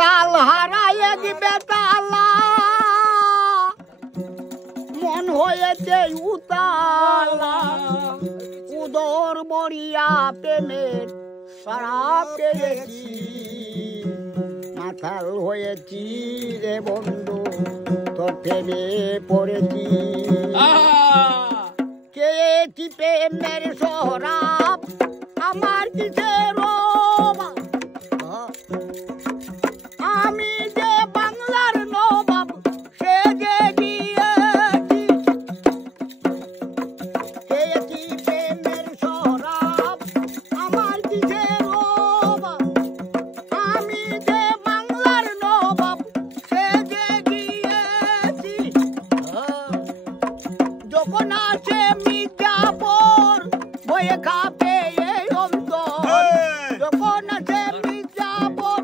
তাল হারায় দিবে তালা মন হয়েছে উতালা উদর মরিয়া প্রেমের সারা পেয়েছি মাথাল হয়েছি রে বন্ধু তোর প্রেমে পড়েছি কে কি প্রেমের সোহরাব আমার কিসের আমি যে বাংলার নবাব সে যে দিয়েছি কে কি প্রেমের সোহরাব আমার কিসের আমি যে বাংলার নবাব সে যে দিয়েছি যখন আসে মির্জাপুর বয়ে খাপে এই অন্তর যখন আসে মির্জাপুর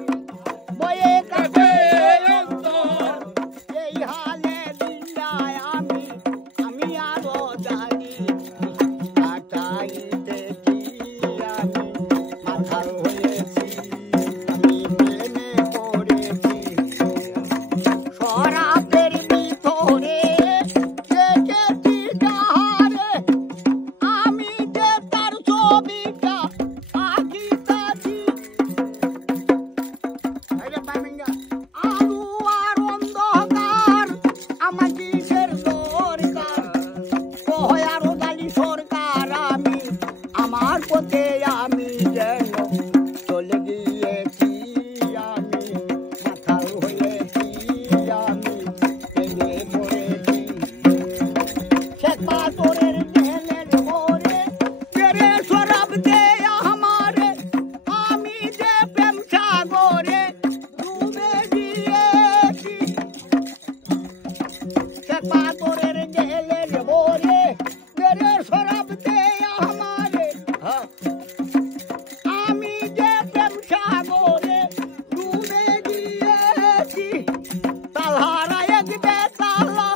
বয়ে খাপে এই অন্তর এই হালে দিনায় আমি আরো জানি কাটাইতেছি আমি মাথাল হয়েছি আমি প্রেমে পড়েছি শরাবের ভিতরে দেখেছি যাহারে আমি যে তার ছবিটা আঁকিতেছি আলু আর অন্ধকার আমার কিসের দরকার কয় আরো গালি সরকার আমি আমার পথে আমি যেন চলে গিয়েছি আমি মাথাল হয়েছি আমি প্রেমে পড়েছি শেখ বাহাদুরের জেলের মোড়ে তেরে শরাব দে আমারে আমি যে প্রেম সাগরে ডুবে গিয়েছি শেখ বাহাদুরের জেলের মোড়ে তেরে শরাব দে আমারে আমি যে প্রেম সাগরে ডুবে গিয়েছি তাল হারায় দিবে তালা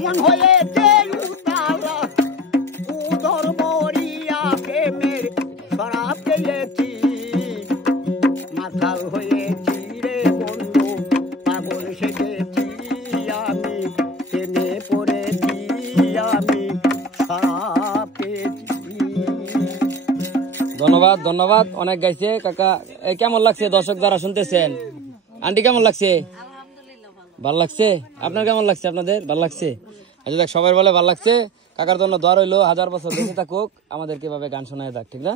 মন হয়েছে উতালা উদর মরিয়া প্রেমের শরাব পেয়েছি মাথাল হয়েছি রে বন্ধু পাগল সেজেছি আমি প্রেমে পড়েছি আমি শরাব পেয়েছি। ধন্যবাদ ধন্যবাদ অনেক গাইছে কাকা। কেমন লাগছে দর্শক যারা শুনতেছেন? আন্টি কেমন লাগছে? ভালো লাগছে? আপনার কেমন লাগছে? আপনাদের ভালো লাগছে? আচ্ছা দেখ সবাই বলে ভালো লাগছে। কাকার জন্য দোয়া রইলো, 1000 বছর বেঁচে থাকুক, আমাদেরকে এভাবে গান শোনায় থাক, ঠিক না?